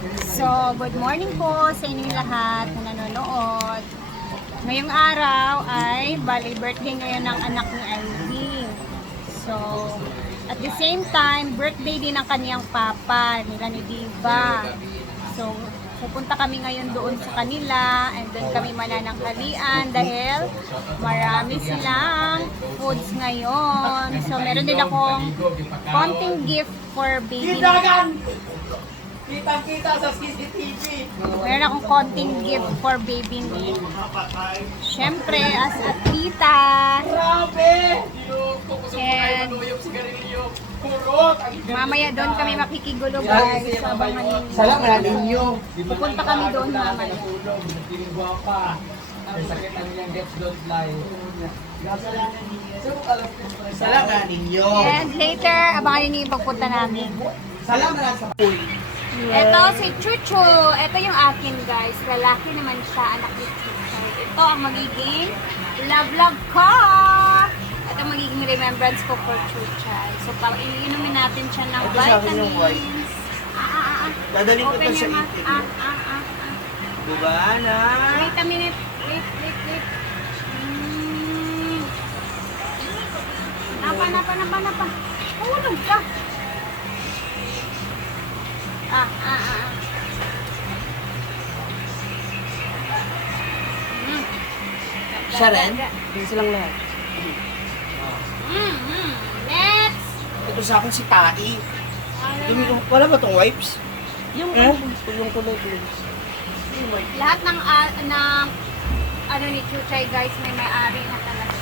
So, good morning po sa inyong lahat na nanonood. Ngayong araw ay bali birthday ngayon ng anak ni Ivy. So, at the same time, birthday din ng kaniyang papa, nila ni Diva. So, pupunta kami ngayon doon sa kanila and doon kami manananghalian dahil marami silang foods ngayon. So, meron din akong konting gift for baby. Kitang-kita sa CCTV. Meron akong konting gift for baby ni. Siyempre, as a tita. Grabe! And mamaya doon kami makikigulo guys. Abangan ninyo. Salam na ninyo. Pupunta kami doon mamaya. Sakit ang yung gets don't lie. Salam na ninyo. And later, abangan ninyo yung pagpunta namin. Salam na sa pool. Ito si Chuchu. Ito yung akin guys. Lalaki naman siya, anak ni Chuchu. Ito ang magiging love ko. Ito ang magiging remembrance ko for Chuchay. So, parang iniinumin natin siya ng vitamins. Dadaling ko Open ito sa your mouth. itin. Diba na? Wait a minute. Wait. Napa. Hulog ka. Siya rin? Hindi silang lahat. Next. Ito sa akin si Tai. Wala ba itong wipes? Yung yung kulay blue. Lahat ng ano ni Chuchay guys may may-ari na talaga.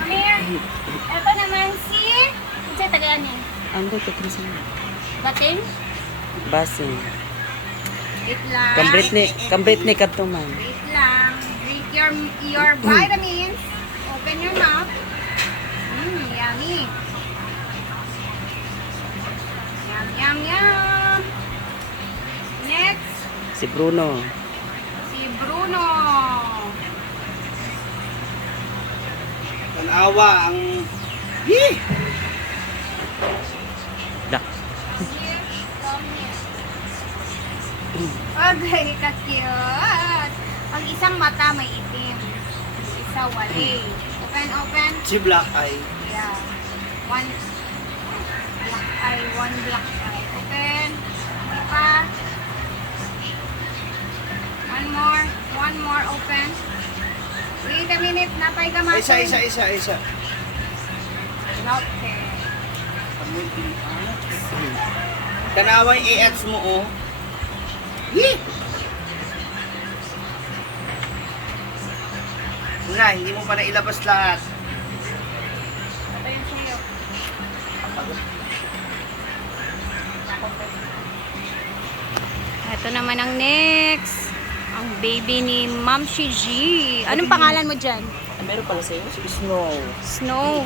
Come here. Ito naman si Chuchay tagaan niya. Ando to Krisan. Batin? Basing. Wait lang. Kambrit ni kadtuman. Wait lang. Drink your vitamins. Open your mouth. Yummy. Yum. Next, Si Bruno. si Bruno. Tanawa ang... Da. Okay, ka-cute. Ang isang mata may itim. Isa wali. Open. Si Black Eye. Yeah. One black eye. Open. Pa. One more open. Wait a minute, napay ka mata. Isa. Okay. Tanawa yung i-ads mo, oh. Na, hindi mo pa nailabas lahat. Ito yung sa'yo. Ito naman ang next. Ang baby ni Ma'am Shiji. Anong pangalan mo dyan? Meron pala sa'yo? Si Snow. Snow.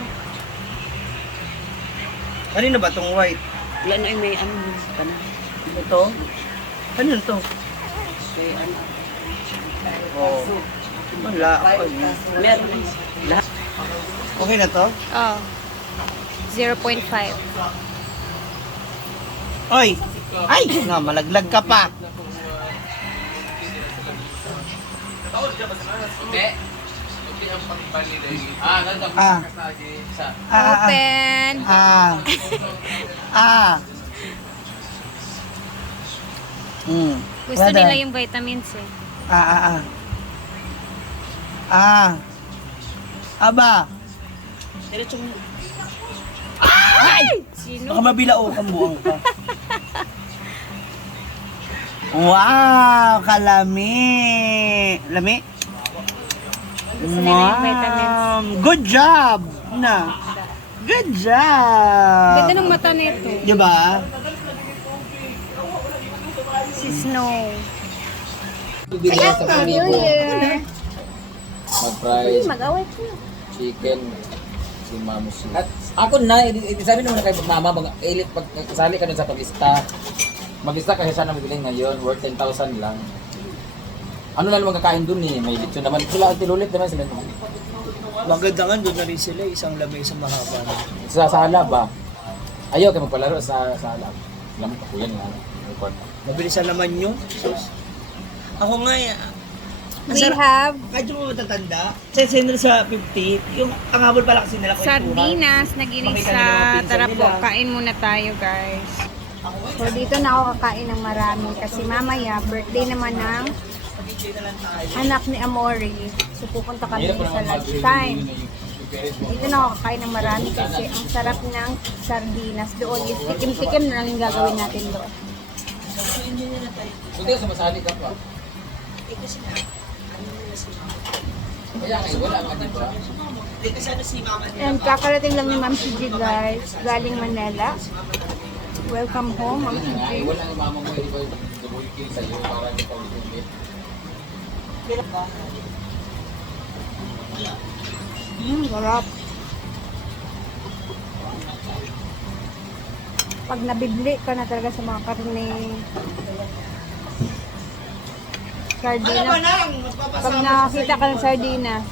Ano ba itong white? Yan ay may ano ka na. Ito? Ano to? Kay ano. Oh. Wala. Meron na lahat. Okay na to? Oh. 0.5. Oy! Ay! Nga, malaglag ka pa. Open. Gusto nila yung vitamins eh. Aba! Diretso mo. Sino? Baka mabilao kang buwang ka. Wow! Kalami! Lami? Gusto nila yung vitamins. Good job! Good job! Ganda ng mata nito. Diba? Si Snow. Sa New Year. mag-fries, Mag-away ko. chicken, si Mamus. At ako na, sabi naman na kay mama, mag-ilit pag kasali ka dun sa pag-ista. Mag-ista kasi siya na mabili ngayon, worth 10,000 lang. Ano na naman kakain dun eh, may lechon naman. Sila, tilulit naman sila. Maganda nga, doon na rin sila, isang lamay sa mahaba na. Sa sala ba? Ayaw kayo magpalaro sa sala. Alam mo pa kuya nga. Mabilisan naman yun. Sus. Ako nga, We have kahit yung mga matatanda, sa sender sa 50, yung ang habol pala kasi nila sardinas na ginisa. Tara po, kain muna tayo guys. So dito na ako kakain ng marami kasi mamaya birthday naman ng anak ni Amori. So pupunta kami sa lunchtime. Dito na ako kakain ng marami kasi ang sarap ng sardinas doon. Yung tikim-tikim na lang yung gagawin natin doon. Buti sa masali ka pa. Kaya ngayon, wala ka diba? And kakarating lang ni Ma'am Gigi guys, galing Manila. Welcome home, Ma'am Nga, Gigi. wala ang mama mo, hindi ba double kill sa'yo para hindi pa ulit. Sarap. Pag nabibli ka na talaga sa mga karne, sardinas, pag nakakita ka ng sardinas,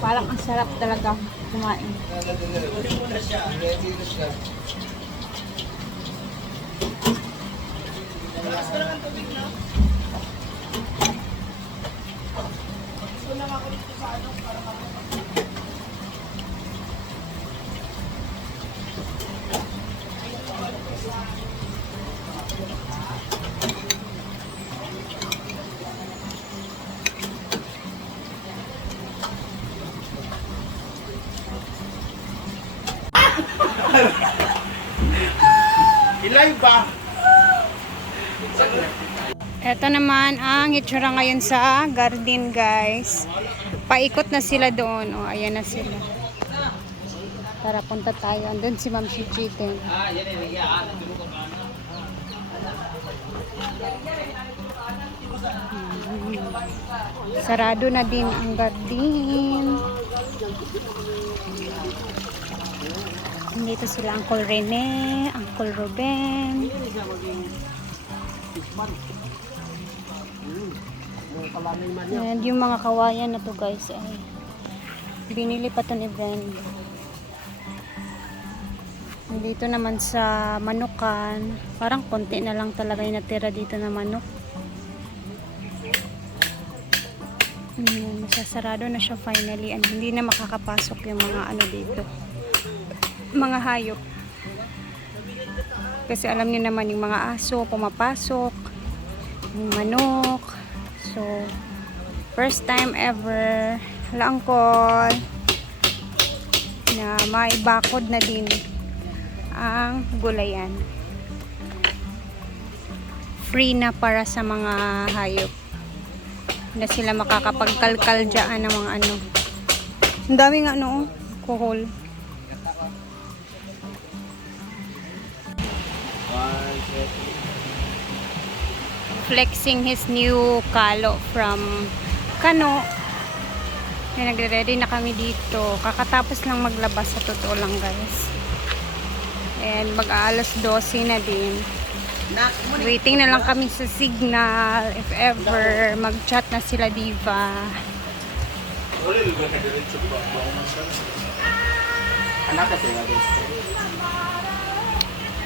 parang ang sarap talaga kumain. Ilay ba? Ito naman ang itsura ngayon sa garden guys. Paikot na sila doon. O, ayan na sila. Tara, punta tayo. Andun si Ma'am Chichitin. Sarado na din ang garden. Dito sila Uncle Rene, Uncle Ruben. And yung mga kawayan na to guys ay binili pa to ni Brenda. Dito naman sa manukan, parang konti na lang talaga yung natira dito na manok. Masasarado na siya finally and hindi na makakapasok yung mga ano dito, mga hayop. Kasi alam niyo naman yung mga aso pumapasok, yung manok. So first time ever langkol na may bakod na din ang gulayan. Free na para sa mga hayop. Hindi sila makakapagkalkal dyan ng mga ano. Ang daming ano, kuhol. Flexing his new kalo from Kano. Kaya nagre-ready na kami dito. Kakatapos lang maglabas sa totoo lang guys. And mag-aalas 12 na din. Waiting na lang kami sa signal if ever mag-chat na sila Diva.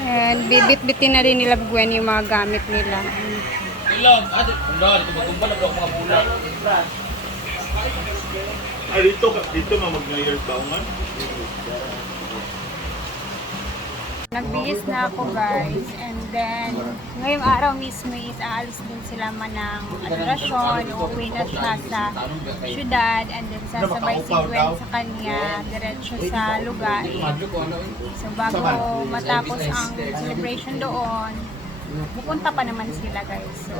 And bibit-bitin na rin nila Gwen yung mga gamit nila. Ilang, ate, kundari, tumagumbal ako mga bulak. Dito mag-layer baungan. Nagbihis na ako guys, and then ngayong araw mismo is aalis din sila man ng adorasyon, uuwi na siya sa syudad, and then sasabay si Gwen sa kanya diretso sa lugar. So bago matapos ang celebration doon, pupunta pa naman sila guys. So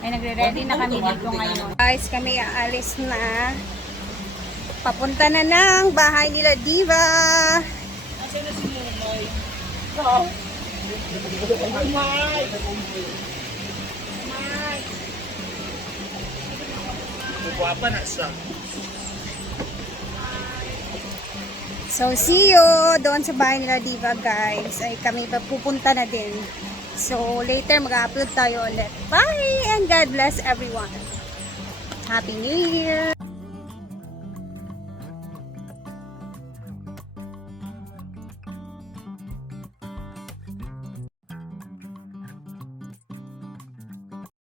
ay nagre-ready na kami dito ngayon. Guys, kami aalis na. Papunta na ng bahay nila Diva. Guwapa na sa. So see you doon sa bahay nila Diva guys. Ay kami pa pupunta na din. So later mag-upload tayo ulit. Bye and God bless everyone. Happy New Year.